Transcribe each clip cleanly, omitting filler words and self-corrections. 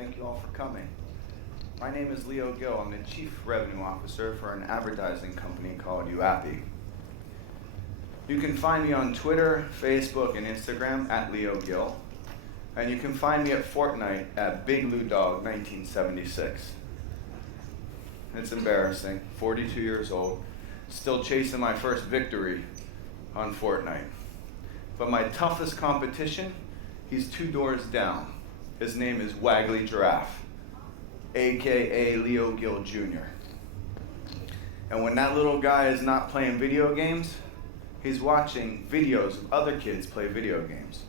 Thank you all for coming. My name is Giel. I'm the Chief Revenue Officer for an advertising company called YouAppi. You can find me on Twitter, Facebook, and Instagram at Giel. And you can find me at Fortnite at BigLouDog1976. It's embarrassing, 42 years old, still chasing my first victory on Fortnite. But my toughest competition, he's 2 doors down. His name is Waggly Giraffe, AKA Leo Giel Jr. And when that little guy is not playing video games, he's watching videos of other kids play video games,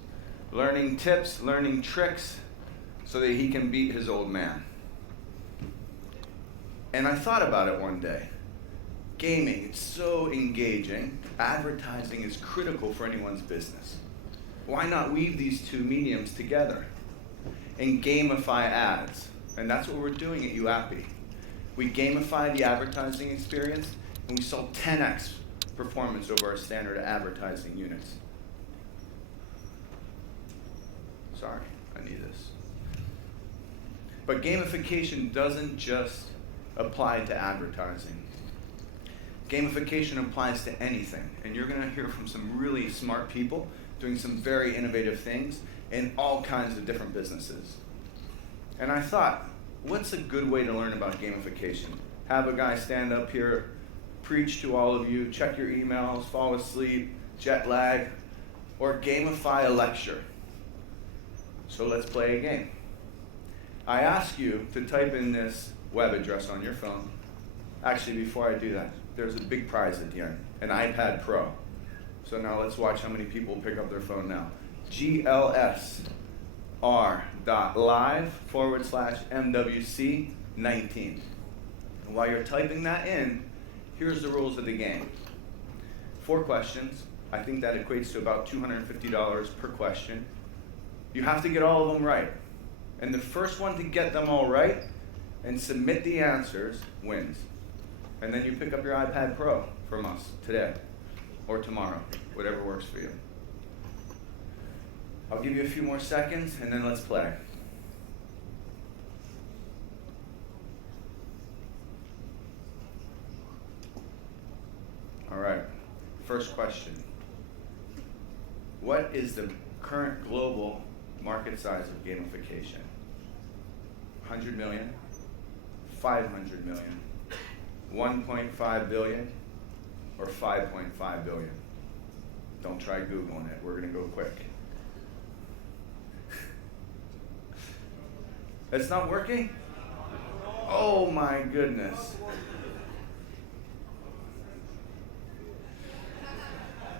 learning tips, learning tricks, so that he can beat his old man. And I thought about it one day. Gaming, it's so engaging. Advertising is critical for anyone's business. Why not weave these two mediums together and gamify ads? And that's what we're doing at YouAppi. We gamify the advertising experience, and we saw 10x performance over our standard advertising units. Sorry, I need this. But gamification doesn't just apply to advertising. Gamification applies to anything, and you're going to hear from some really smart people doing some very innovative things in all kinds of different businesses. And I thought, what's a good way to learn about gamification? Have a guy stand up here, preach to all of you, check your emails, fall asleep, jet lag, or gamify a lecture. So let's play a game. I ask you to type in this web address on your phone. Actually, before I do that, there's a big prize at the end, an iPad Pro. So now let's watch how many people pick up their phone now. glsr.live/MWC19. And while you're typing that in, here's the rules of the game. 4 questions. I think that equates to about $250 per question. You have to get all of them right. And the first one to get them all right and submit the answers wins. And then you pick up your iPad Pro from us today or tomorrow, whatever works for you. I'll give you a few more seconds and then let's play. All right, first question. What is the current global market size of gamification? 100 million, 500 million, 1.5 billion, or 5.5 billion? Don't try Googling it, we're gonna go quick. It's not working? Oh my goodness.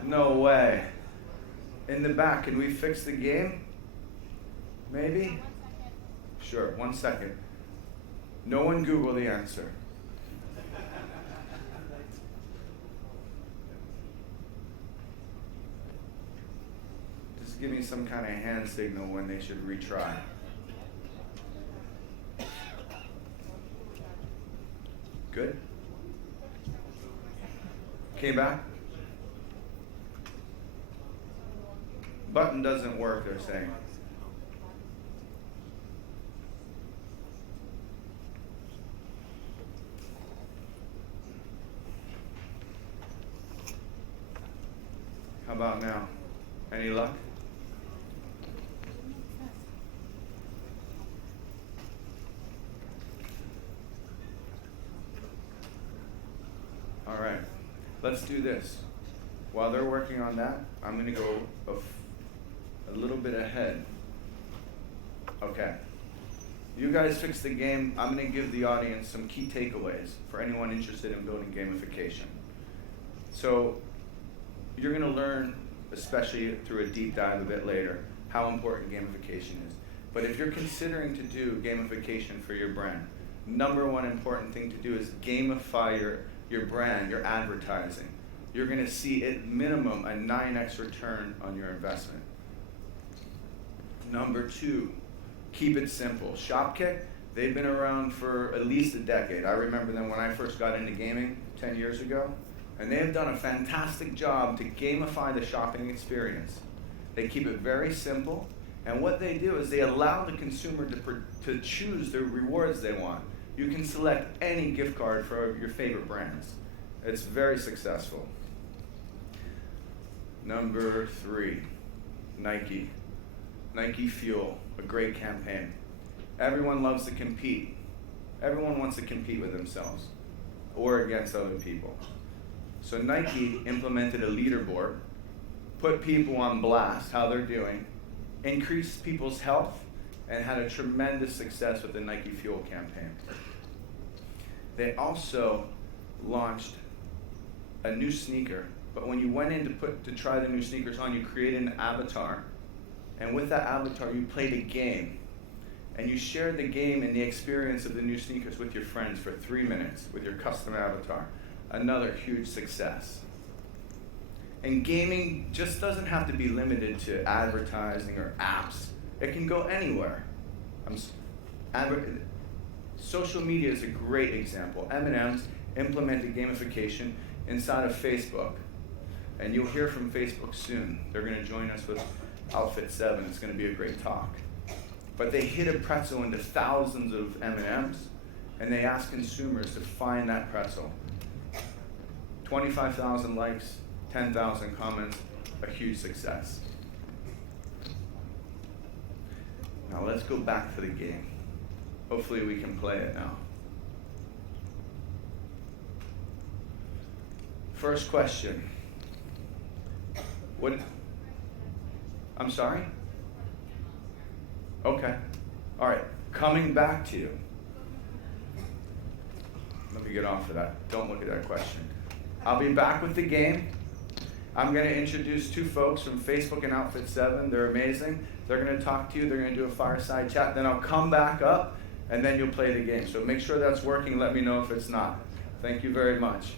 No way. In the back, can we fix the game? Maybe? Sure, 1 second. No one Google the answer. Just give me some kind of hand signal when they should retry. Good? Came back? Button doesn't work, they're saying. How about now? Any luck? All right, let's do this. While they're working on that, I'm going to go a little bit ahead. Okay. You guys fix the game. I'm going to give the audience some key takeaways for anyone interested in building gamification. So you're going to learn, especially through a deep dive a bit later, how important gamification is. But if you're considering to do gamification for your brand, number one important thing to do is gamify your brand, your advertising. You're going to see at minimum a 9x return on your investment. Number 2, keep it simple. Shopkick, they've been around for at least a decade. I remember them when I first got into gaming 10 years ago, and they have done a fantastic job to gamify the shopping experience. They keep it very simple, And what they do is they allow the consumer to choose the rewards they want. You can select any gift card for your favorite brands. It's very successful. Number 3, Nike. Nike Fuel, a great campaign. Everyone loves to compete. Everyone wants to compete with themselves or against other people. So Nike implemented a leaderboard, put people on blast, how they're doing, increased people's health, and had a tremendous success with the Nike Fuel campaign. They also launched a new sneaker, but when you went in to try the new sneakers on, you created an avatar, and with that avatar you played a game, and you shared the game and the experience of the new sneakers with your friends for 3 minutes with your custom avatar. Another huge success. And gaming just doesn't have to be limited to advertising or apps. It can go anywhere. Social media is a great example. M&M's implemented gamification inside of Facebook. And you'll hear from Facebook soon. They're going to join us with Outfit 7. It's going to be a great talk. But they hid a pretzel into thousands of M&M's, and they asked consumers to find that pretzel. 25,000 likes, 10,000 comments, a huge success. Now let's go back to the game. Hopefully we can play it now. First question. What? I'm sorry? Okay. All right. Coming back to you. Let me get off of that. Don't look at that question. I'll be back with the game. I'm going to introduce 2 folks from Facebook and Outfit 7. They're amazing. They're going to talk to you. They're going to do a fireside chat. Then I'll come back up, and then you'll play the game. So make sure that's working. Let me know if it's not. Thank you very much.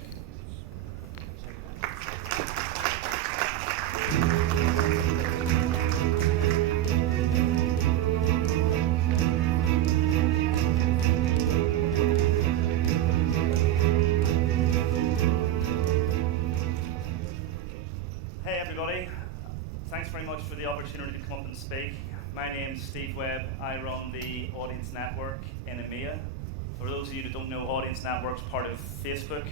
Hey everybody, thanks very much for the opportunity to come up and speak. My name's Steve Webb. I run the Audience Network in EMEA. For those of you that don't know, Audience Network's part of Facebook.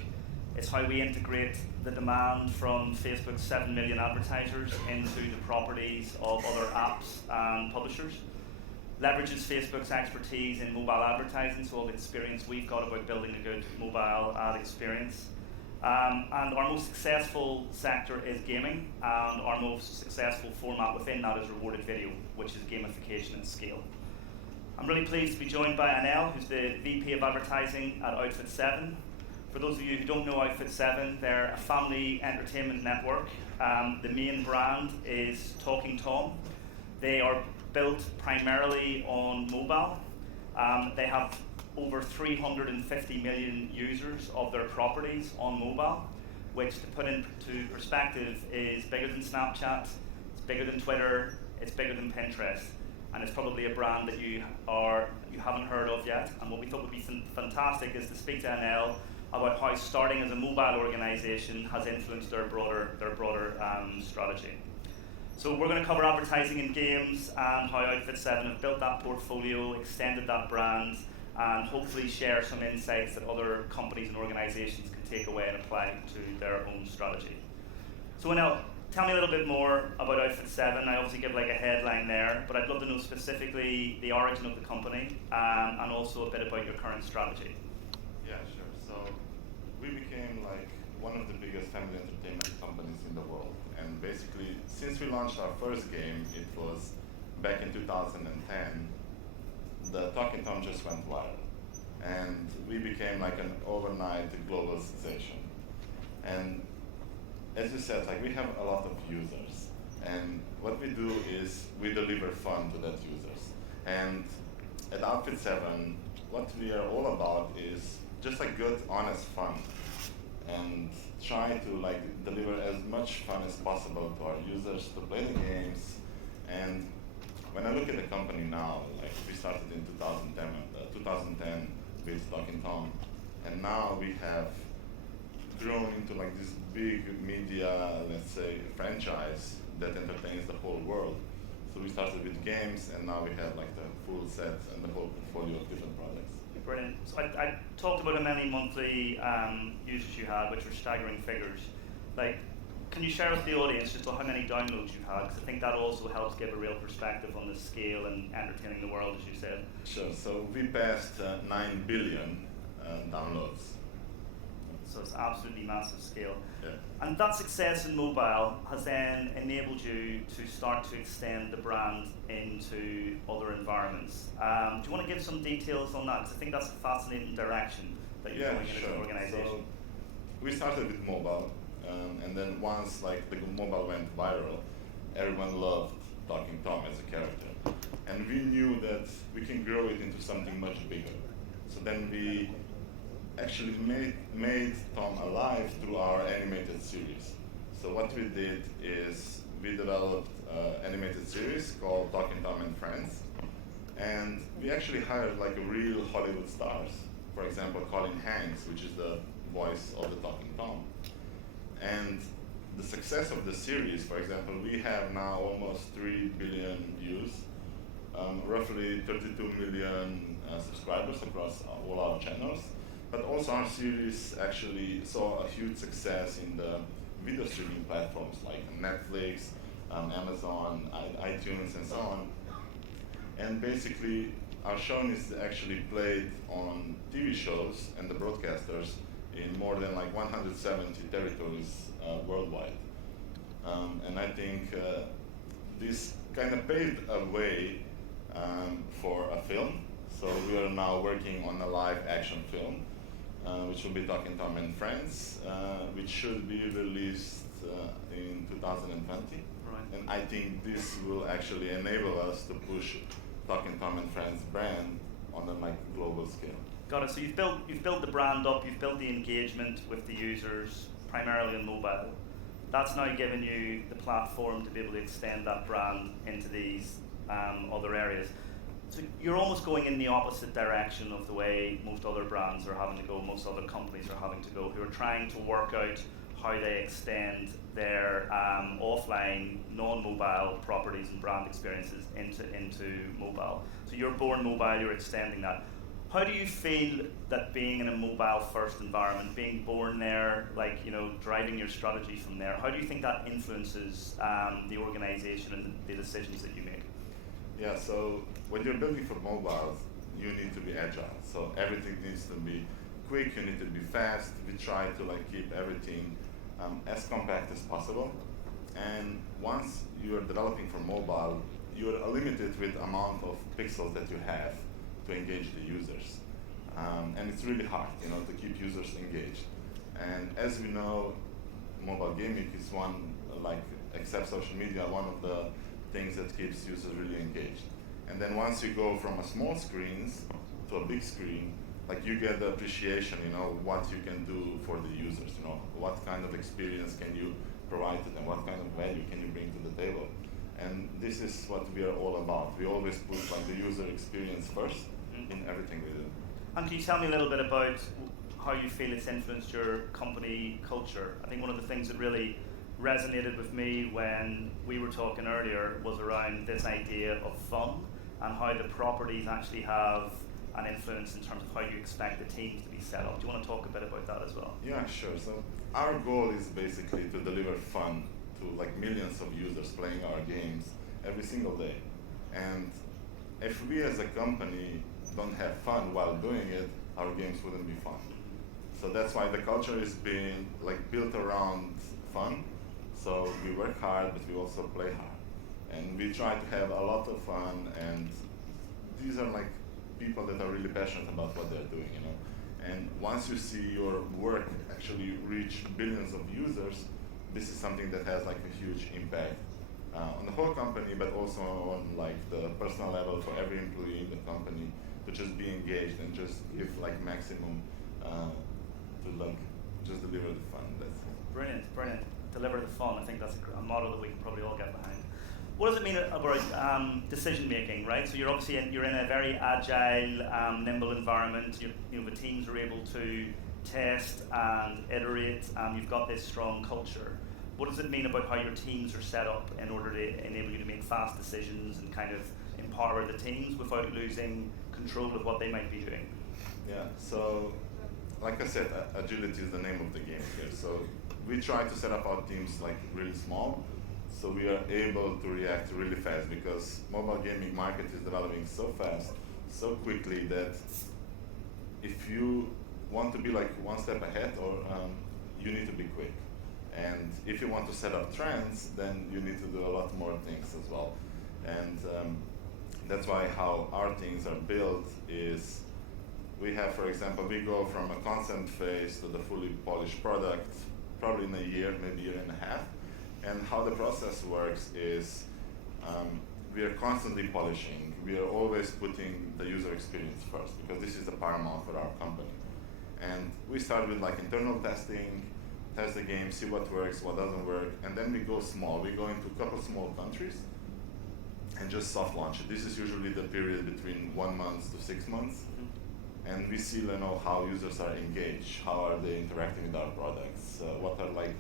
It's how we integrate the demand from Facebook's 7 million advertisers into the properties of other apps and publishers. Leverages Facebook's expertise in mobile advertising, so all the experience we've got about building a good mobile ad experience. And our most successful sector is gaming, and our most successful format within that is rewarded video, which is gamification at scale. I'm really pleased to be joined by Anel, who's the VP of Advertising at Outfit 7. For those of you who don't know Outfit 7, they're a family entertainment network. The main brand is Talking Tom. They are built primarily on mobile. They have over 350 million users of their properties on mobile, which, to put into perspective, is bigger than Snapchat, it's bigger than Twitter, it's bigger than Pinterest, and it's probably a brand that you haven't heard of yet. And what we thought would be fantastic is to speak to Anel about how starting as a mobile organization has influenced their broader strategy. So we're going to cover advertising in games and how Outfit 7 have built that portfolio, extended that brand, and hopefully share some insights that other companies and organizations can take away and apply to their own strategy. So Anel, tell me a little bit more about Outfit 7. I obviously give like a headline there, but I'd love to know specifically the origin of the company and also a bit about your current strategy. Yeah, sure. So we became like one of the biggest family entertainment companies in the world. And basically, since we launched our first game, it was back in 2010, the Talking Tom just went viral. And we became like an overnight global sensation. And as you said, like we have a lot of users. And what we do is we deliver fun to that users. And at Outfit 7, what we are all about is just like good, honest fun. And try to like deliver as much fun as possible to our users to play the games. And when I look at the company now, like we started in 2010 with Talking Tom, and now we have grown into like this big media, let's say, franchise that entertains the whole world So we started with games, and now we have like the full set and the whole portfolio of different products. Brilliant. So I talked about how many monthly users you had, which were staggering figures. Like, can you share with the audience just how many downloads you had? Because I think that also helps give a real perspective on the scale and entertaining the world, as you said. Sure. So we passed 9 billion downloads. So it's absolutely massive scale. Yeah. And that success in mobile has then enabled you to start to extend the brand into other environments. Do you want to give some details on that? Because I think that's a fascinating direction that you're going in as an organization. So we started with mobile, and then once like the mobile went viral, everyone loved Talking Tom as a character. And we knew that we can grow it into something much bigger. So then we actually made Tom alive through our animated series. So what we did is we developed an animated series called Talking Tom and Friends, and we actually hired like real Hollywood stars. For example, Colin Hanks, which is the voice of the Talking Tom. And the success of the series, for example, we have now almost 3 billion views, roughly 32 million subscribers across all our channels. But also our series actually saw a huge success in the video streaming platforms like Netflix, Amazon, iTunes, and so on. And basically, our show is actually played on TV shows and the broadcasters in more than like 170 territories worldwide. And I think this kind of paved a way for a film. So we are now working on a live action film, which will be Talking Tom and Friends, which should be released in 2020. Right. And I think this will actually enable us to push Talking Tom and Friends brand on a like global scale. Got it. So you've built the brand up, you've built the engagement with the users, primarily on mobile. That's now given you the platform to be able to extend that brand into these other areas. So you're almost going in the opposite direction of the way most other brands are having to go, most other companies are having to go, who are trying to work out how they extend their offline, non-mobile properties and brand experiences into mobile. So you're born mobile, you're extending that. How do you feel that being in a mobile-first environment, being born there, like, you know, driving your strategy from there, how do you think that influences the organization and the decisions that you make? Yeah, so when you're building for mobile, you need to be agile. So everything needs to be quick, you need to be fast. We try to like keep everything as compact as possible. And once you are developing for mobile, you are limited with amount of pixels that you have to engage the users. And it's really hard, you know, to keep users engaged. And as we know, mobile gaming is one, like, except social media, one of the things that keeps users really engaged. And then once you go from a small screens to a big screen, like you get the appreciation, you know, what you can do for the users, you know, what kind of experience can you provide to them, what kind of value can you bring to the table. And this is what we are all about. We always put like the user experience first in everything we do. And can you tell me a little bit about how you feel it's influenced your company culture? I think one of the things that really resonated with me when we were talking earlier was around this idea of fun and how the properties actually have an influence in terms of how you expect the teams to be set up. Do you want to talk a bit about that as well? Yeah, sure. So our goal is basically to deliver fun to like millions of users playing our games every single day. And if we as a company don't have fun while doing it, our games wouldn't be fun. So that's why the culture is being like built around fun. So we work hard, but we also play hard. And we try to have a lot of fun, and these are like people that are really passionate about what they're doing, you know. And once you see your work actually reach billions of users, this is something that has like a huge impact on the whole company, but also on like the personal level for every employee in the company to just be engaged and just give like maximum to like just deliver the fun. That's it. Brilliant, brilliant. Deliver the fun. I think that's a model that we can probably all get behind. What does it mean about decision making, right? So you're obviously you're in a very agile, nimble environment. You know, the teams are able to test and iterate, and you've got this strong culture. what does it mean about how your teams are set up in order to enable you to make fast decisions and kind of empower the teams without losing control of what they might be doing? Yeah, so like I said, agility is the name of the game here. So we try to set up our teams like really small, so we are able to react really fast, because mobile gaming market is developing so fast, so quickly, that if you want to be like one step ahead, or you need to be quick. And if you want to set up trends, then you need to do a lot more things as well. And that's why how our things are built is, we have, for example, we go from a concept phase to the fully polished product probably in a year, maybe a year and a half. And how the process works is, we are constantly polishing. We are always putting the user experience first, because this is the paramount for our company. And we start with like internal testing, test the game, see what works, what doesn't work, and then we go small. We go into a couple small countries and just soft launch it. This is usually the period between 1 month to 6 months. And we see, how users are engaged, how are they interacting with our products, what are like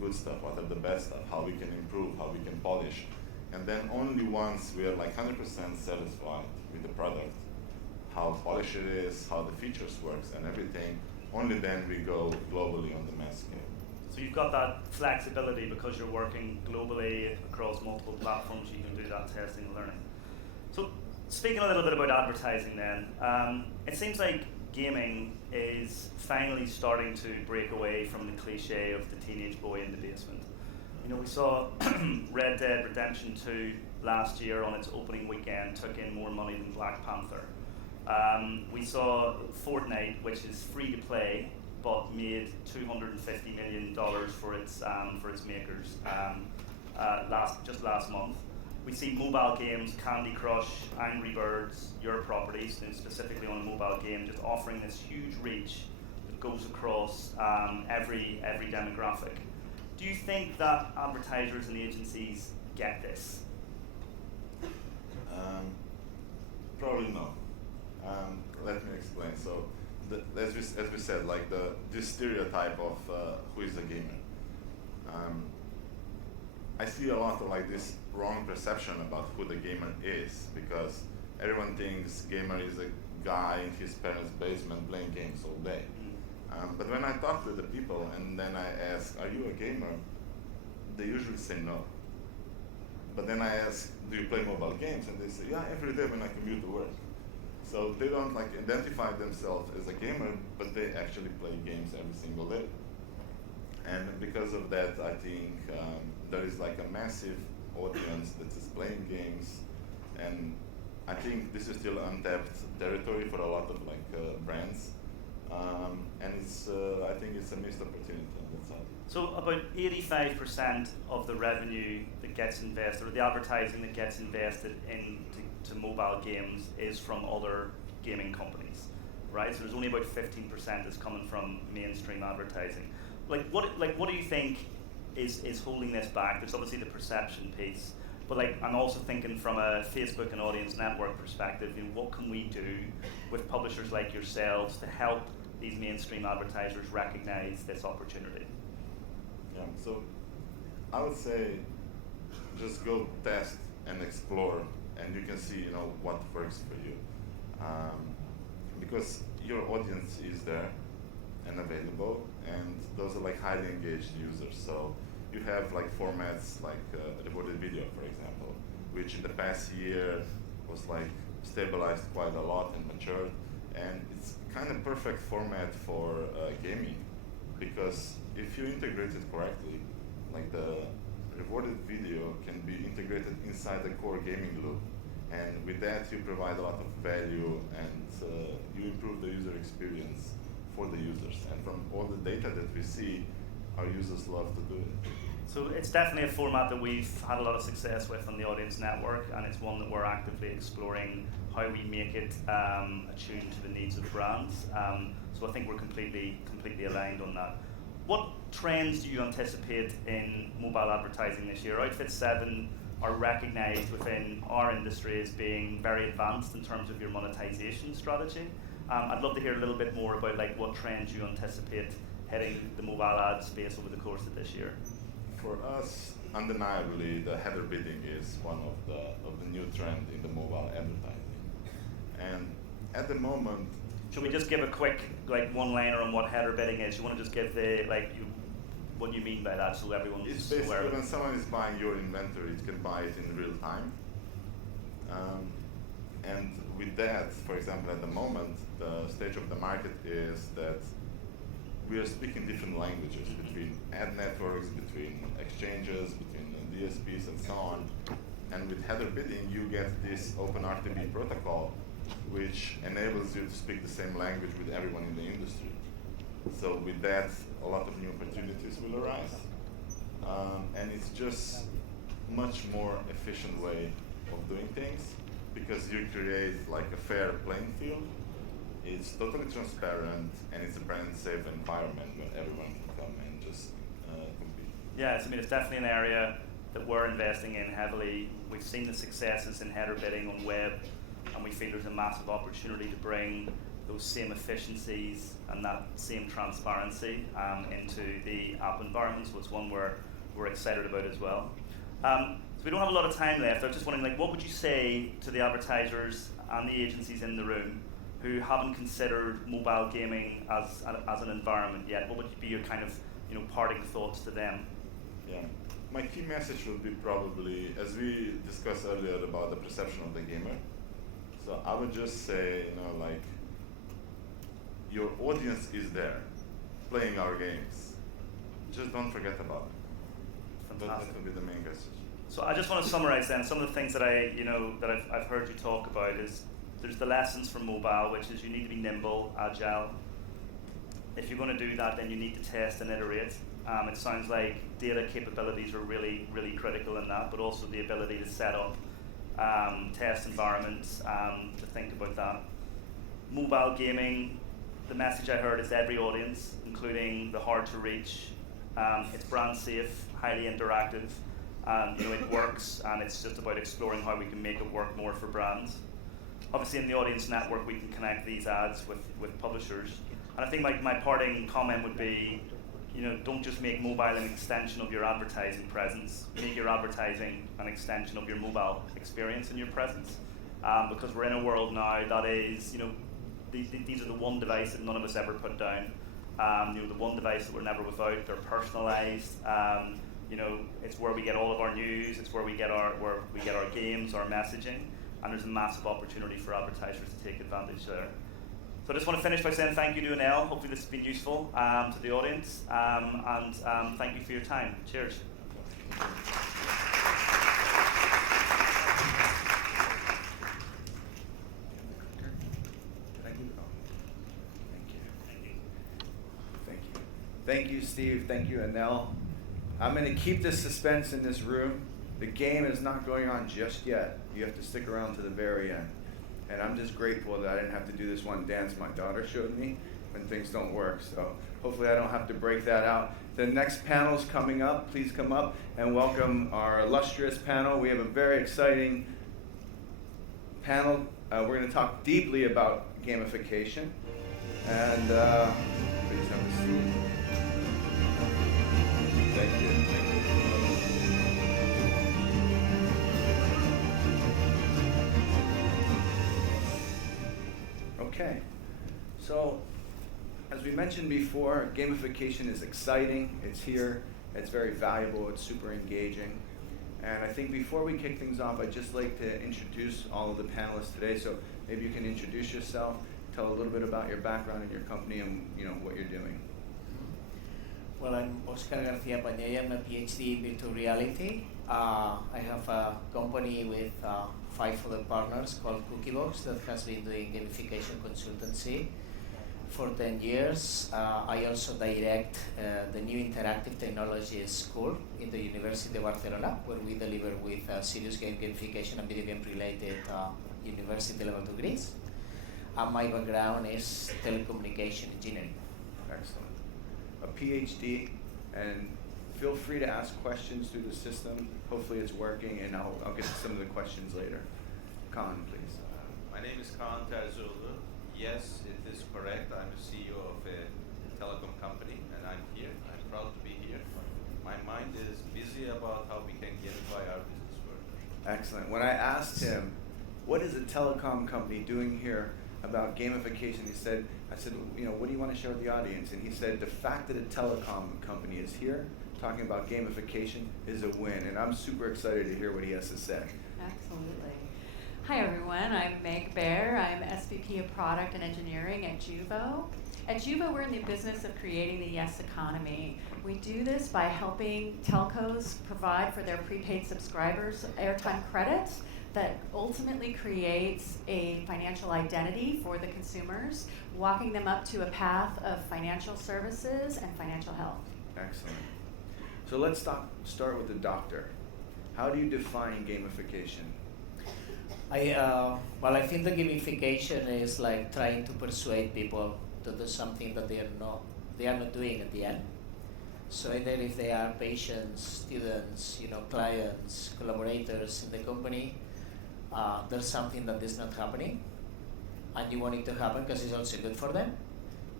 good stuff, what are the bad stuff, how we can improve, how we can polish. And then only once we are like 100% satisfied with the product, how polished it is, how the features works and everything, only then we go globally on the mass scale. So you've got that flexibility because you're working globally across multiple platforms, you can do that testing and learning. So speaking a little bit about advertising then, it seems like gaming is finally starting to break away from the cliche of the teenage boy in the basement. We saw Red Dead Redemption 2 last year on its opening weekend took in more money than Black Panther. We saw Fortnite, which is free to play, but made $250 million for its makers just last month. We see mobile games, Candy Crush, Angry Birds, your properties, and specifically on a mobile game, just offering this huge reach that goes across every demographic. Do you think that advertisers and agencies get this? Probably no. Let me explain. So, as we said, like this stereotype of who is a gamer. I see a lot of like this wrong perception about who the gamer is, because everyone thinks gamer is a guy in his parents' basement playing games all day. But when I talk to the people and then I ask, are you a gamer? They usually say no. But then I ask, do you play mobile games? And they say, yeah, every day when I commute to work. So they don't like identify themselves as a gamer, but they actually play games every single day. And because of that, I think there is like a massive audience that is playing games, and I think this is still untapped territory for a lot of like brands, and it's I think it's a missed opportunity on that side. So about 85% of the revenue that gets invested, or the advertising that gets invested into mobile games, is from other gaming companies, right? So there's only about 15% is coming from mainstream advertising. What do you think is holding this back? There's obviously the perception piece, but I'm also thinking from a Facebook and audience network perspective, what can we do with publishers like yourselves to help these mainstream advertisers recognize this opportunity? Yeah, so I would say just go test and explore, and you can see what works for you, because your audience is there and available, and those are like highly engaged users. So you have like formats like rewarded video, for example, which in the past year was like stabilized quite a lot and matured, and it's kind of perfect format for gaming, because if you integrate it correctly, like the rewarded video can be integrated inside the core gaming loop, and with that you provide a lot of value, and you improve the user experience for the users. And from all the data that we see, our users love to do it. So it's definitely a format that we've had a lot of success with on the Audience Network, and it's one that we're actively exploring how we make it attuned to the needs of brands. So I think we're completely aligned on that. What trends do you anticipate in mobile advertising this year? Outfit 7 are recognized within our industry as being very advanced in terms of your monetization strategy. I'd love to hear a little bit more about what trends you anticipate hitting the mobile ad space over the course of this year. For us, undeniably, the header bidding is one of the new trend in the mobile advertising. And at the moment, should we just give a quick one-liner on what header bidding is? You want to just give what you mean by that, so everyone's it's basically aware of it? when someone is buying your inventory, it can buy it in real time. And with that, for example, at the moment, the stage of the market is that we are speaking different languages between ad networks, between exchanges, between DSPs, and so on. And with header bidding, you get this open RTB protocol, which enables you to speak the same language with everyone in the industry. So with that, a lot of new opportunities will arise. And it's just much more efficient way of doing things, because you create like a fair playing field. It's totally transparent, and it's a brand safe environment where everyone can come and just compete. Yes, I mean, it's definitely an area that we're investing in heavily. We've seen the successes in header bidding on web, and we feel there's a massive opportunity to bring those same efficiencies and that same transparency into the app environment. So it's one we're excited about as well. So we don't have a lot of time left. I was just wondering, what would you say to the advertisers and the agencies in the room who haven't considered mobile gaming as an environment yet? What would be your kind of parting thoughts to them? Yeah, my key message would be probably, as we discussed earlier about the perception of the gamer. So I would just say, your audience is there, playing our games. Just don't forget about it. That would be the main message. So I just want to summarize then some of the things that I've heard you talk about is there's the lessons from mobile, which is you need to be nimble, agile. If you're going to do that, then you need to test and iterate. It sounds like data capabilities are really, really critical in that, but also the ability to set up test environments, to think about that. Mobile gaming, the message I heard is every audience, including the hard to reach. It's brand safe, highly interactive. It works, and it's just about exploring how we can make it work more for brands. Obviously, in the audience network, we can connect these ads with publishers. And I think my parting comment would be, don't just make mobile an extension of your advertising presence. Make your advertising an extension of your mobile experience and your presence. Because we're in a world now that is, these are the one device that none of us ever put down. The one device that we're never without. They're personalized. It's where we get all of our news. It's where we get our games, our messaging, and there's a massive opportunity for advertisers to take advantage there. So I just want to finish by saying thank you to Anel. Hopefully this has been useful to the audience, and thank you for your time. Cheers. Thank you, Steve. Thank you, Anel. I'm going to keep the suspense in this room. The game is not going on just yet. You have to stick around to the very end. And I'm just grateful that I didn't have to do this one dance my daughter showed me when things don't work. So hopefully I don't have to break that out. The next panel's coming up. Please come up and welcome our illustrious panel. We have a very exciting panel. We're going to talk deeply about gamification. And please have a seat. Thank you. Okay, so as we mentioned before, gamification is exciting. It's here. It's very valuable. It's super engaging. And I think before we kick things off, I'd just like to introduce all of the panelists today. So maybe you can introduce yourself, tell a little bit about your background and your company, and what you're doing. Well, I'm Oscar Garcia Pañaya. I'm a PhD in virtual reality. I have a company with 5 other partners called Cookiebox that has been doing gamification consultancy for 10 years. I also direct the new interactive technology school in the University of Barcelona, where we deliver with serious gamification and video game related university level degrees. And my background is telecommunication engineering. Excellent. A PhD, and feel free to ask questions through the system. Hopefully it's working, and I'll get to some of the questions later. Khan, please. My name is Khan Terzoglu. Yes, it is correct. I'm the CEO of a telecom company, and I'm here. I'm proud to be here. My mind is about how we can gamify our business further. Excellent. When I asked him, what is a telecom company doing here about gamification, I said, what do you want to share with the audience? And he said, the fact that a telecom company is here talking about gamification is a win. And I'm super excited to hear what he has to say. Absolutely. Hi everyone, I'm Meg Bear. I'm SVP of Product and Engineering at Juvo. At Juvo, we're in the business of creating the yes economy. We do this by helping telcos provide for their prepaid subscribers airtime credits that ultimately creates a financial identity for the consumers, walking them up to a path of financial services and financial health. Excellent. So let's start with the doctor. How do you define gamification? I think the gamification is like trying to persuade people to do something that they are not doing at the end. So either if they are patients, students, clients, collaborators in the company, there's something that is not happening, and you want it to happen because it's also good for them.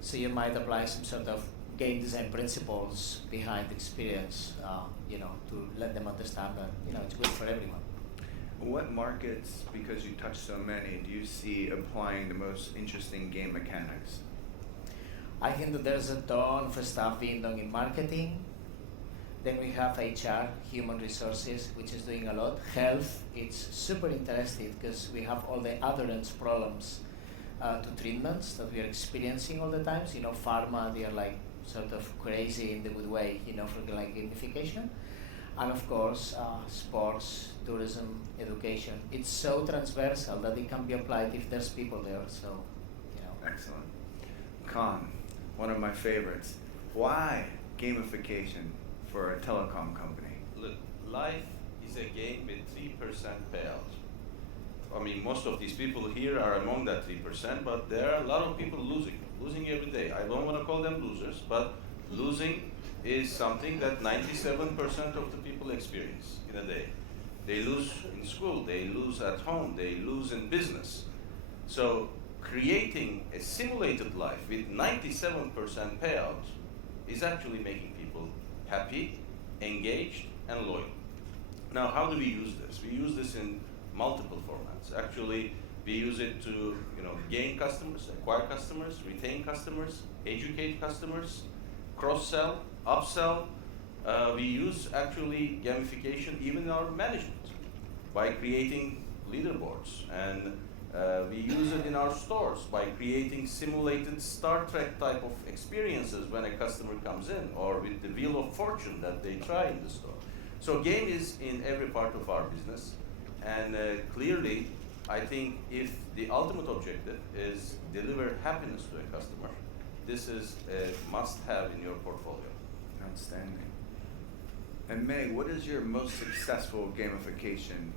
So you might apply some sort of game design principles behind the experience, to let them understand that it's good for everyone. What markets, because you touch so many, do you see applying the most interesting game mechanics? I think that there's a ton of stuff being done in marketing. Then we have HR, human resources, which is doing a lot. Health, it's super interesting because we have all the adherence problems to treatments that we are experiencing all the time. Pharma, they are like sort of crazy in the good way, for like gamification. And of course, sports, tourism, education. It's so transversal that it can be applied if there's people there. So, Excellent. Khan, one of my favorites. Why gamification for a telecom company? Look, life is a game with 3% payout. I mean, most of these people here are among that 3%, but there are a lot of people losing every day. I don't want to call them losers, but losing is something that 97% of the people experience in a day. They lose in school, they lose at home, they lose in business. So creating a simulated life with 97% payout is actually making people happy, engaged, and loyal. Now, how do we use this? We use this in multiple formats. Actually, we use it to gain customers, acquire customers, retain customers, educate customers, cross-sell, upsell. We use actually gamification even in our management by creating leaderboards, and we use it in our stores by creating simulated Star Trek type of experiences when a customer comes in, or with the Wheel of Fortune that they try in the store. So game is in every part of our business, and clearly I think if the ultimate objective is deliver happiness to a customer, this is a must-have in your portfolio. Outstanding. And Meg, what is your most successful gamification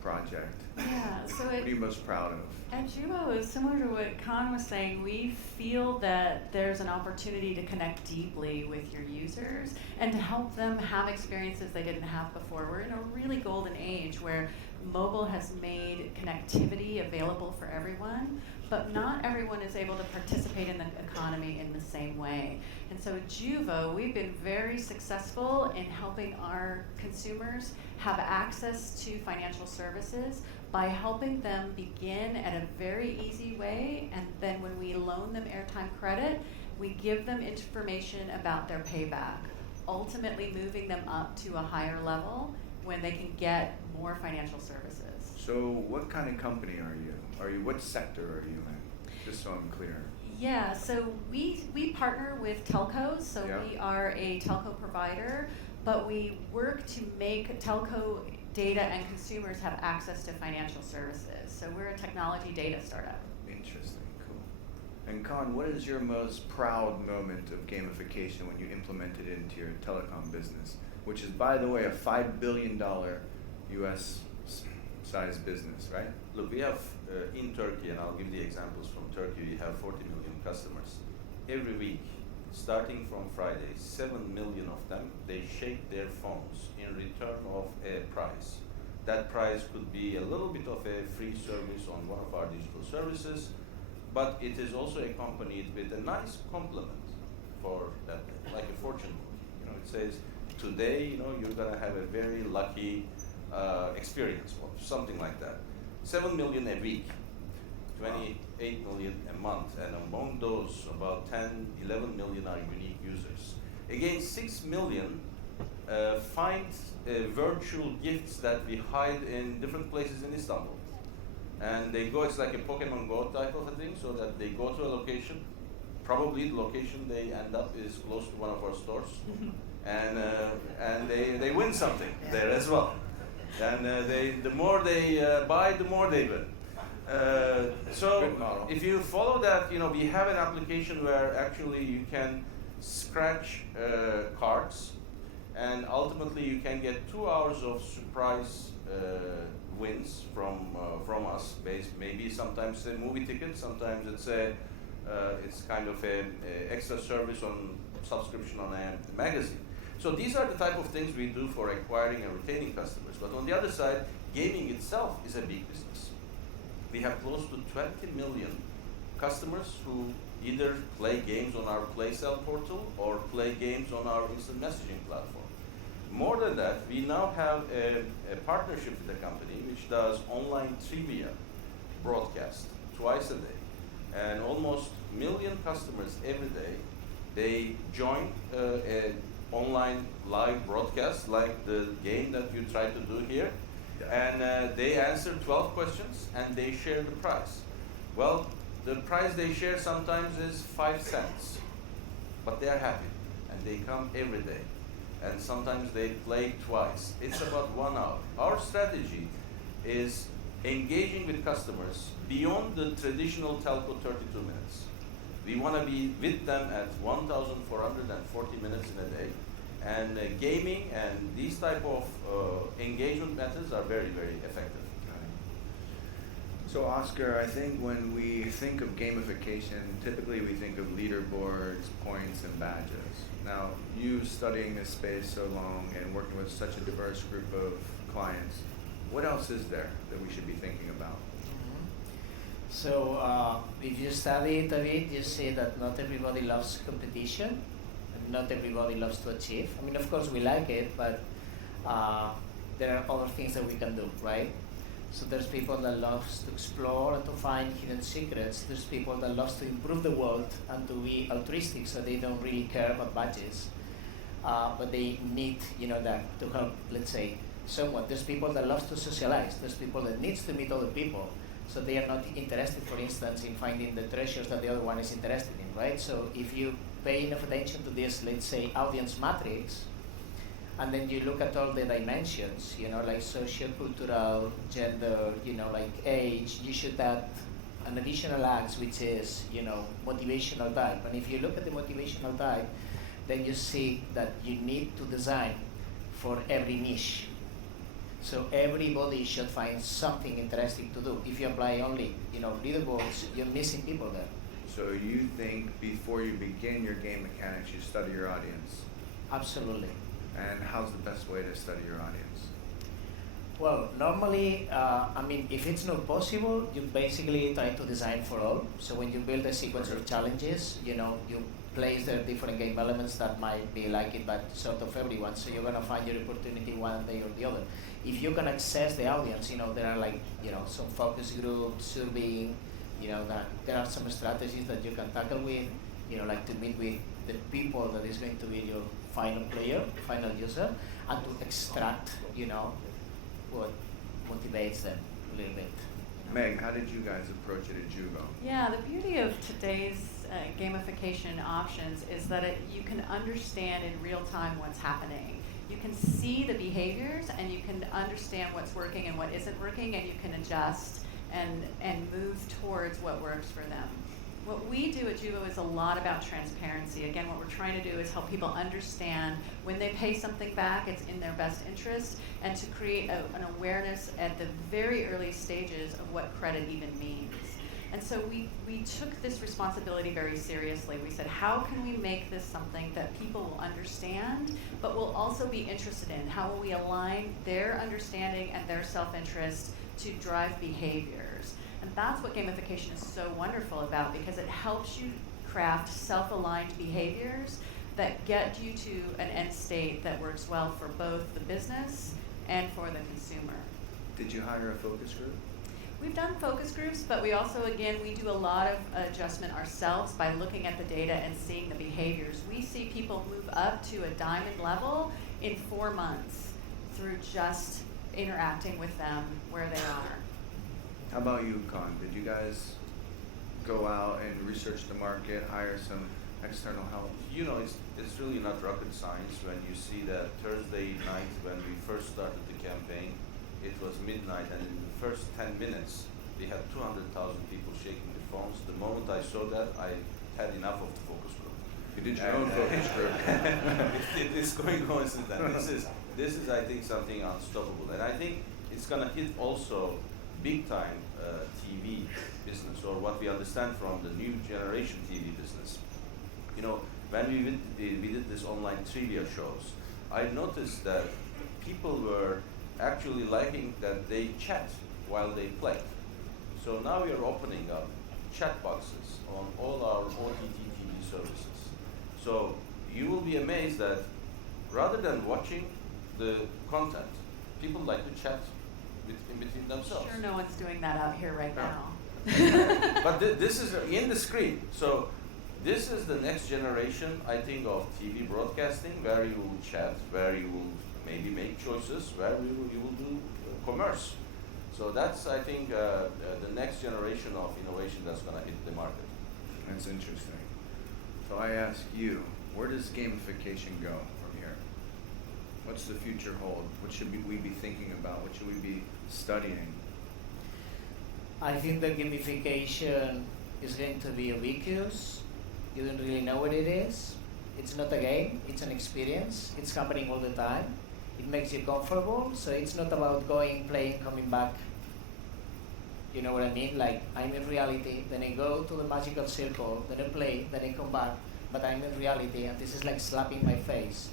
project? Yeah, so What are you most proud of? at Juvo, is similar to what Khan was saying. We feel that there's an opportunity to connect deeply with your users and to help them have experiences they didn't have before. We're in a really golden age where mobile has made connectivity available for everyone, but not everyone is able to participate in the economy in the same way. And so at Juvo, we've been very successful in helping our consumers have access to financial services by helping them begin at a very easy way, and then when we loan them airtime credit, we give them information about their payback, ultimately moving them up to a higher level when they can get more financial services. So what kind of company are you? What sector are you in? Just so I'm clear. Yeah, so we partner with telcos, so Yeah. we are a telco provider, but we work to make telco data and consumers have access to financial services. So we're a technology data startup. Interesting, cool. And Khan, what is your most proud moment of gamification when you implemented it into your telecom business, which is, by the way, a $5 billion US size business, right? Look, we have in Turkey, and I'll give the examples from Turkey, we have 40 million customers. Every week, starting from Friday, 7 million of them, they shake their phones in return of a prize. That prize could be a little bit of a free service on one of our digital services, but it is also accompanied with a nice compliment for that, like a fortune cookie. It says, today, you're gonna have a very lucky experience or something like that. 7 million a week, 28 million a month, and among those, about 10, 11 million are unique users. Again, 6 million find virtual gifts that we hide in different places in Istanbul. And they go, it's like a Pokemon Go type of a thing, so that they go to a location. Probably the location they end up is close to one of our stores. And they win something there as well. And the more they buy, the more they win. So Good model. if you follow that, we have an application where actually you can scratch cards, and ultimately you can get 2 hours of surprise wins from us. Maybe sometimes a movie ticket, sometimes it's kind of a extra service on subscription on a magazine. So these are the type of things we do for acquiring and retaining customers. But on the other side, gaming itself is a big business. We have close to 20 million customers who either play games on our Play Sell portal or play games on our instant messaging platform. More than that, we now have a partnership with a company which does online trivia broadcast twice a day. And almost 1 million customers every day, they join an online live broadcast like the game that you try to do here. And they answer 12 questions and they share the prize. Well, the prize they share sometimes is 5 cents, but they are happy and they come every day. And sometimes they play twice. It's about 1 hour. Our strategy is engaging with customers beyond the traditional telco 32 minutes. We want to be with them at 1,440 minutes in a day. And gaming and these type of engagement methods are very, very effective. So Oscar, I think when we think of gamification, typically we think of leaderboards, points, and badges. Now, you studying this space so long and working with such a diverse group of clients, what else is there that we should be thinking about? So if you study it a bit, you see that not everybody loves competition, and not everybody loves to achieve. I mean, of course we like it, but there are other things that we can do, right? So there's people that loves to explore and to find hidden secrets. There's people that loves to improve the world and to be altruistic, so they don't really care about badges, but they need, that to help, let's say, someone. There's people that loves to socialize. There's people that needs to meet other people, so they are not interested, for instance, in finding the treasures that the other one is interested in, right? So if you pay enough attention to this, let's say, audience matrix, and then you look at all the dimensions, like socio-cultural, gender, like age, you should add an additional axe, which is, motivational type. And if you look at the motivational type, then you see that you need to design for every niche. So everybody should find something interesting to do. If you apply only, leaderboards, you're missing people there. So you think before you begin your game mechanics, you study your audience? Absolutely. And how's the best way to study your audience? Well, normally, if it's not possible, you basically try to design for all. So when you build a sequence of challenges, you place the different game elements that might be like it, but sort of everyone. So you're gonna find your opportunity one day or the other. If you can access the audience, there are some focus groups, surveying, that there are some strategies that you can tackle with, like to meet with the people that is going to be your final player, final user, and to extract, what motivates them a little bit. Meg, how did you guys approach it at Jugo? Yeah, the beauty of today's gamification options is that you can understand in real time what's happening. You can see the behaviors and you can understand what's working and what isn't working, and you can adjust and move towards what works for them. What we do at Jugo is a lot about transparency. Again, what we're trying to do is help people understand when they pay something back, it's in their best interest, and to create an awareness at the very early stages of what credit even means. And so we took this responsibility very seriously. We said, how can we make this something that people will understand, but will also be interested in? How will we align their understanding and their self-interest to drive behaviors? And that's what gamification is so wonderful about, because it helps you craft self-aligned behaviors that get you to an end state that works well for both the business and for the consumer. Did you hire a focus group? We've done focus groups, but we also, again, we do a lot of adjustment ourselves by looking at the data and seeing the behaviors. We see people move up to a diamond level in 4 months through just interacting with them where they are. How about you, Con? Did you guys go out and research the market, hire some external help? You know, it's really not rocket science when you see that Thursday night when we first started the campaign, it was midnight, and in the first 10 minutes, we had 200,000 people shaking the phones. The moment I saw that, I had enough of the focus group. You did your own focus group. It is going on since then. This is, I think, something unstoppable, and I think it's going to hit also big time TV business, or what we understand from the new generation TV business. You know, when we did this online trivia shows, I noticed that people were actually liking that they chat while they play. So now we are opening up chat boxes on all our OTT TV services. So you will be amazed that rather than watching the content, people like to chat in between themselves. Sure, no one's doing that out here right No. now. But this is in the screen. So this is the next generation, I think, of TV broadcasting, where you will chat, where you will maybe make choices, where you will do commerce. So that's, I think, the next generation of innovation that's going to hit the market. That's interesting. So I ask you, where does gamification go from here? What's the future hold? What should we be thinking about? What should we be studying? I think that gamification is going to be ubiquitous. You don't really know what it is. It's not a game, it's an experience. It's happening all the time. It makes you comfortable, so it's not about going, playing, coming back. You know what I mean? Like, I'm in reality, then I go to the magical circle, then I play, then I come back, but I'm in reality, and this is like slapping my face.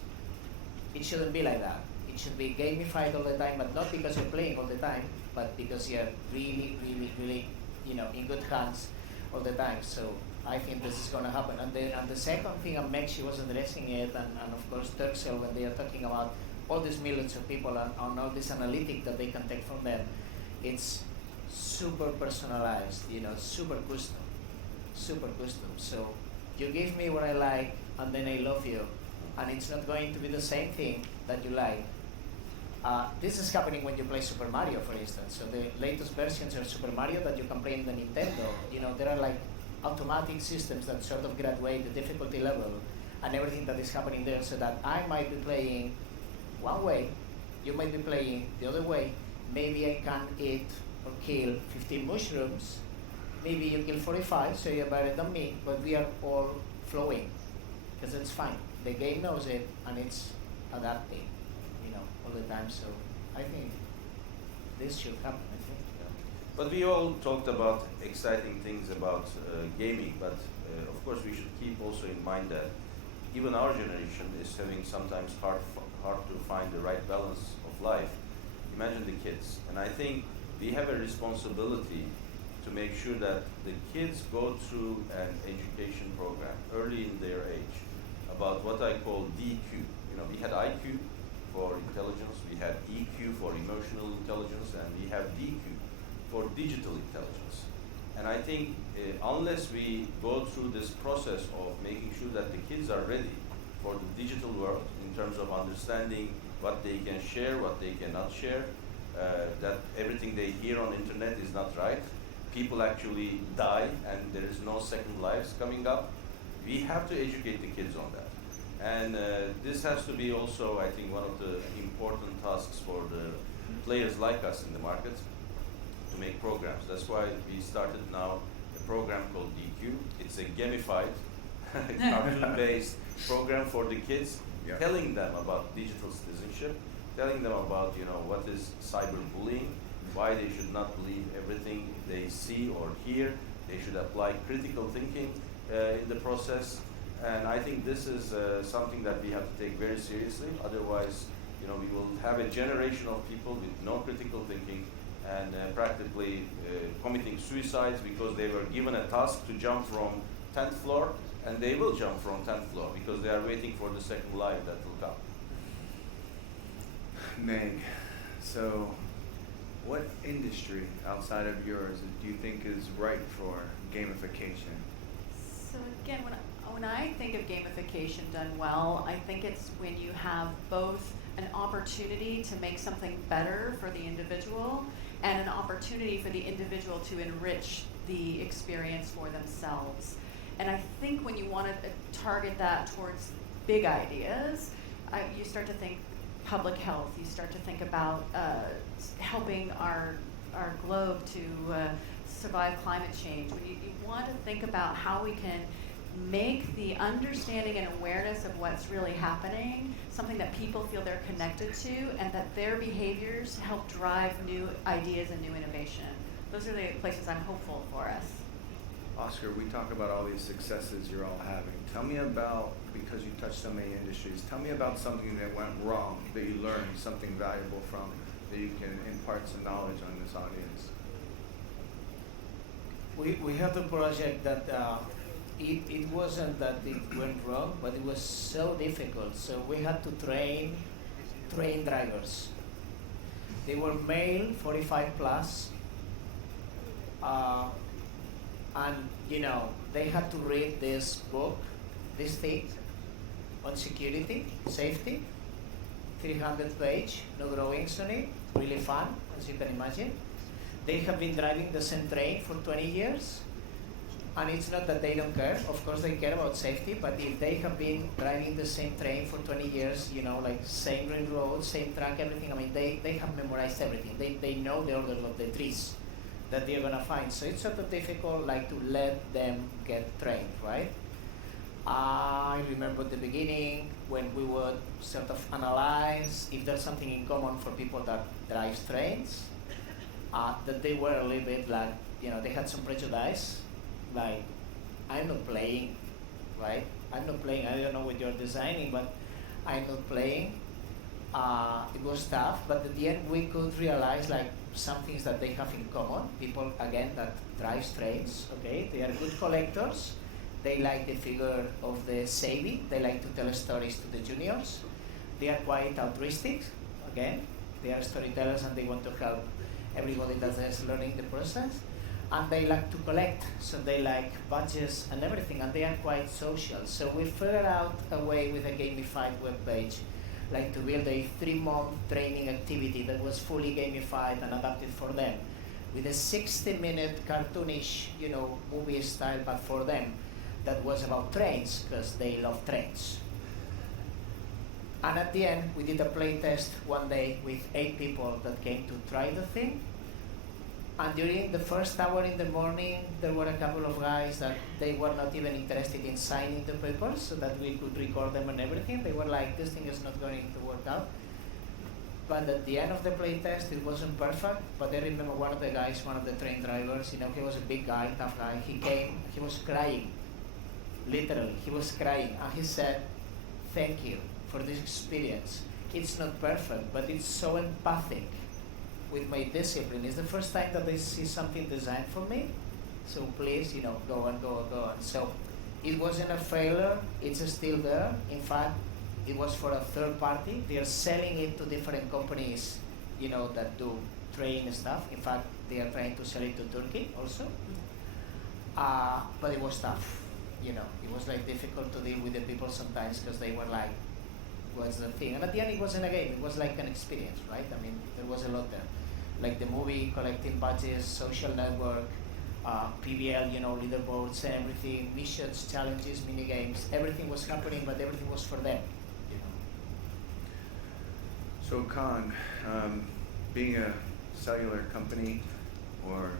It shouldn't be like that. It should be gamified all the time, but not because you're playing all the time, but because you're really, really, really, in good hands all the time. So I think this is going to happen. And the second thing, and Mexi was addressing it, and of course Turkcell, when they are talking about all these millions of people and all this analytic that they can take from them, it's super personalized, super custom. So you give me what I like, and then I love you, and it's not going to be the same thing that you like. This is happening when you play Super Mario, for instance. So the latest versions of Super Mario that you can play in the Nintendo, there are like automatic systems that sort of graduate the difficulty level and everything that is happening there, so that I might be playing one way, you might be playing the other way. Maybe I can eat or kill 15 mushrooms. Maybe you kill 45, so you're better than me, but we are all flowing, because it's fine. The game knows it, and it's adapting, all the time. So I think this should happen, I think. But we all talked about exciting things about gaming, but of course we should keep also in mind that even our generation is having sometimes hard to find the right balance of life. Imagine the kids. And I think we have a responsibility to make sure that the kids go through an education program early in their age about what I call DQ. We had IQ for intelligence, we had EQ for emotional intelligence, and we have DQ for digital intelligence. And I think unless we go through this process of making sure that the kids are ready for the digital world in terms of understanding what they can share, what they cannot share, that everything they hear on internet is not right, people actually die and there is no second lives coming up, we have to educate the kids on that. And this has to be also, I think, one of the important tasks for the players like us in the market, to make programs. That's why we started now a program called DQ. It's a gamified, cartoon-based program for the kids, telling them about digital citizenship, telling them about what is cyberbullying, why they should not believe everything they see or hear. They should apply critical thinking in the process. And I think this is something that we have to take very seriously. Otherwise, we will have a generation of people with no critical thinking and practically committing suicides because they were given a task to jump from 10th floor and they will jump from 10th floor because they are waiting for the second life that will come. Meg, so what industry outside of yours do you think is ripe for gamification? So again, when I think of gamification done well, I think it's when you have both an opportunity to make something better for the individual and an opportunity for the individual to enrich the experience for themselves. And I think when you want to target that towards big ideas, you start to think public health, you start to think about helping our globe to survive climate change. When you want to think about how we can make the understanding and awareness of what's really happening something that people feel they're connected to and that their behaviors help drive new ideas and new innovation. Those are the places I'm hopeful for us. Oscar, we talk about all these successes you're all having. Tell me about, because you touched so many industries, tell me about something that went wrong, that you learned something valuable from, that you can impart some knowledge on this audience. We had a project that it wasn't that it went wrong, but it was so difficult. So we had to train drivers. They were male, 45 plus, and they had to read this book, this thing, on security, safety, 300 page, no drawings on it, really fun, as you can imagine. They have been driving the same train for 20 years, and it's not that they don't care. Of course they care about safety, but if they have been driving the same train for 20 years, like same railroad, same track, everything, I mean, they have memorized everything. They know the order of the trees that they're gonna find. So it's sort of difficult to let them get trained, right? I remember at the beginning when we would sort of analyze if there's something in common for people that drive trains, that they were a little bit they had some prejudice, like, I'm not playing, right? I'm not playing, I don't know what you're designing, but I'm not playing. It was tough, but at the end we could realize some things that they have in common. People, again, that drive trains, okay? They are good collectors. They like the figure of the savvy. They like to tell stories to the juniors. They are quite altruistic, again. They are storytellers and they want to help everybody that is learning the process. And they like to collect, so they like badges and everything, and they are quite social. So we figured out a way with a gamified web page, to build a 3-month training activity that was fully gamified and adapted for them, with a 60-minute cartoonish, movie style, but for them, that was about trains, because they love trains. And at the end, we did a play test one day with 8 people that came to try the thing. And during the first hour in the morning, there were a couple of guys that they were not even interested in signing the papers so that we could record them and everything. They were like, this thing is not going to work out. But at the end of the play test, it wasn't perfect. But I remember one of the guys, one of the train drivers, he was a big guy, tough guy. He came, he was crying, literally, he was crying. And he said, thank you for this experience. It's not perfect, but it's so empathic with my discipline. It's the first time that they see something designed for me. So please, go on. So it wasn't a failure, it's still there. In fact, it was for a third party. They are selling it to different companies, that do train stuff. In fact, they are trying to sell it to Turkey also. But it was tough, It was difficult to deal with the people sometimes because they were like, what's the thing? And at the end, it wasn't a game, it was like an experience, right? I mean, there was a lot there. Like the movie, collecting badges, social network, PBL, leaderboards, everything, missions, challenges, mini games, everything was happening, but everything was for them. So Khan, being a cellular company, or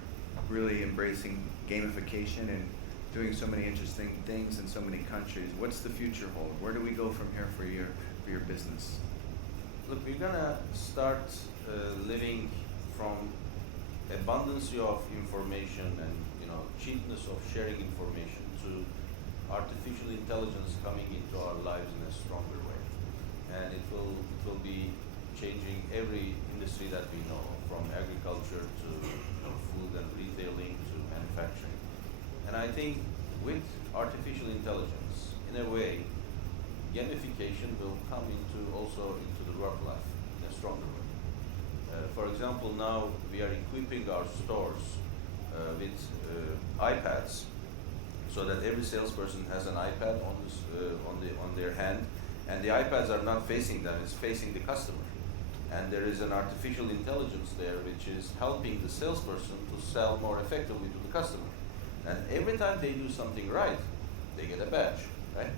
really embracing gamification and doing so many interesting things in so many countries, what's the future hold? Where do we go from here for your business? Look, we're gonna start living from abundance of information and cheapness of sharing information to artificial intelligence coming into our lives in a stronger way, and it will be changing every industry that we know, from agriculture to food and retailing to manufacturing. And I think with artificial intelligence, in a way, gamification will come into the work life in a stronger way. For example, now we are equipping our stores with iPads, so that every salesperson has an iPad on their hand, and the iPads are not facing them; it's facing the customer. And there is an artificial intelligence there which is helping the salesperson to sell more effectively to the customer. And every time they do something right, they get a badge, right?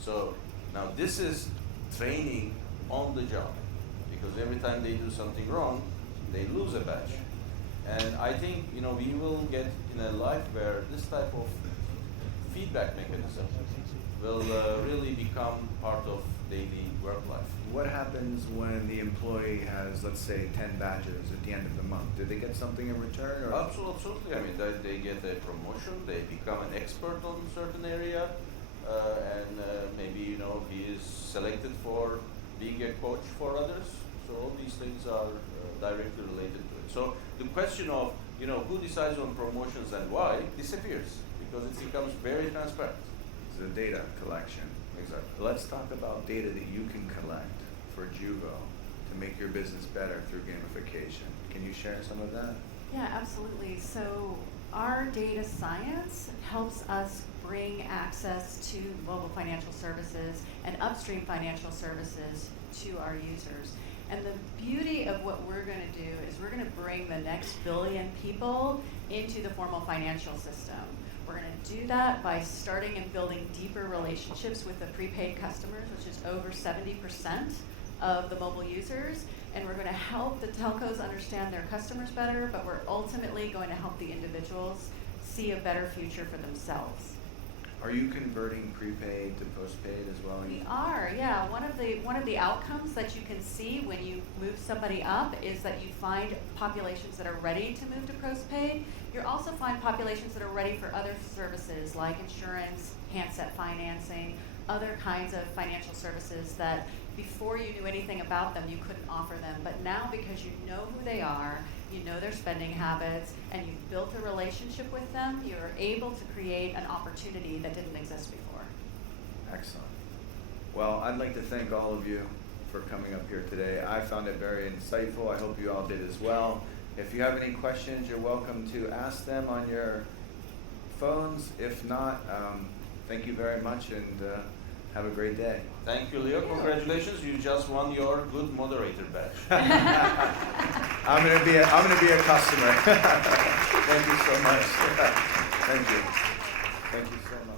So now this is training on the job, because every time they do something wrong, they lose a badge. And I think we will get in a life where this type of feedback mechanism will really become part of daily work life. What happens when the employee has, let's say, 10 badges at the end of the month? Do they get something in return? Or? Absolutely. I mean, they get a promotion, they become an expert on a certain area, and maybe he is selected for being a coach for others. So all these things are directly related to it. So the question of who decides on promotions and why disappears, because it becomes very transparent. It's the data collection. Exactly. Let's talk about data that you can collect for Juvo to make your business better through gamification. Can you share some of that? Yeah, absolutely. So our data science helps us bring access to mobile financial services and upstream financial services to our users. And the beauty of what we're going to do is we're going to bring the next billion people into the formal financial system. We're going to do that by starting and building deeper relationships with the prepaid customers, which is over 70% of the mobile users. And we're going to help the telcos understand their customers better, but we're ultimately going to help the individuals see a better future for themselves. Are you converting prepaid to postpaid as well? We are, yeah. One of the outcomes that you can see when you move somebody up is that you find populations that are ready to move to postpaid. You also find populations that are ready for other services like insurance, handset financing, other kinds of financial services that before you knew anything about them, you couldn't offer them. But now, because you know who they are, you know their spending habits, and you've built a relationship with them, you're able to create an opportunity that didn't exist before. Excellent. Well, I'd like to thank all of you for coming up here today. I found it very insightful. I hope you all did as well. If you have any questions, you're welcome to ask them on your phones. If not, thank you very much, and have a great day. Thank you, Leo. Congratulations. You just won your good moderator badge. I'm gonna be a customer. Thank you so much. Thank you. Thank you so much.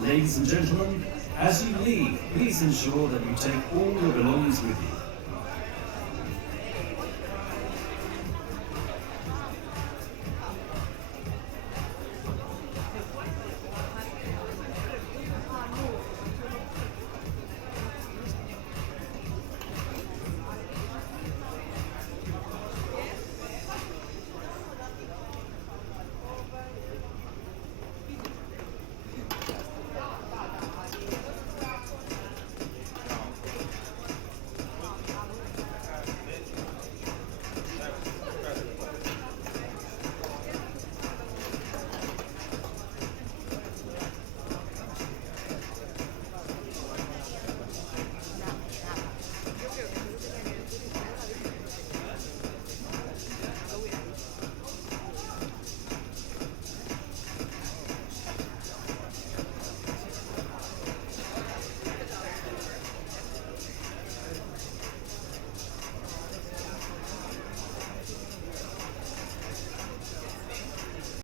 Ladies and gentlemen, as you leave, please ensure that you take all your belongings with you.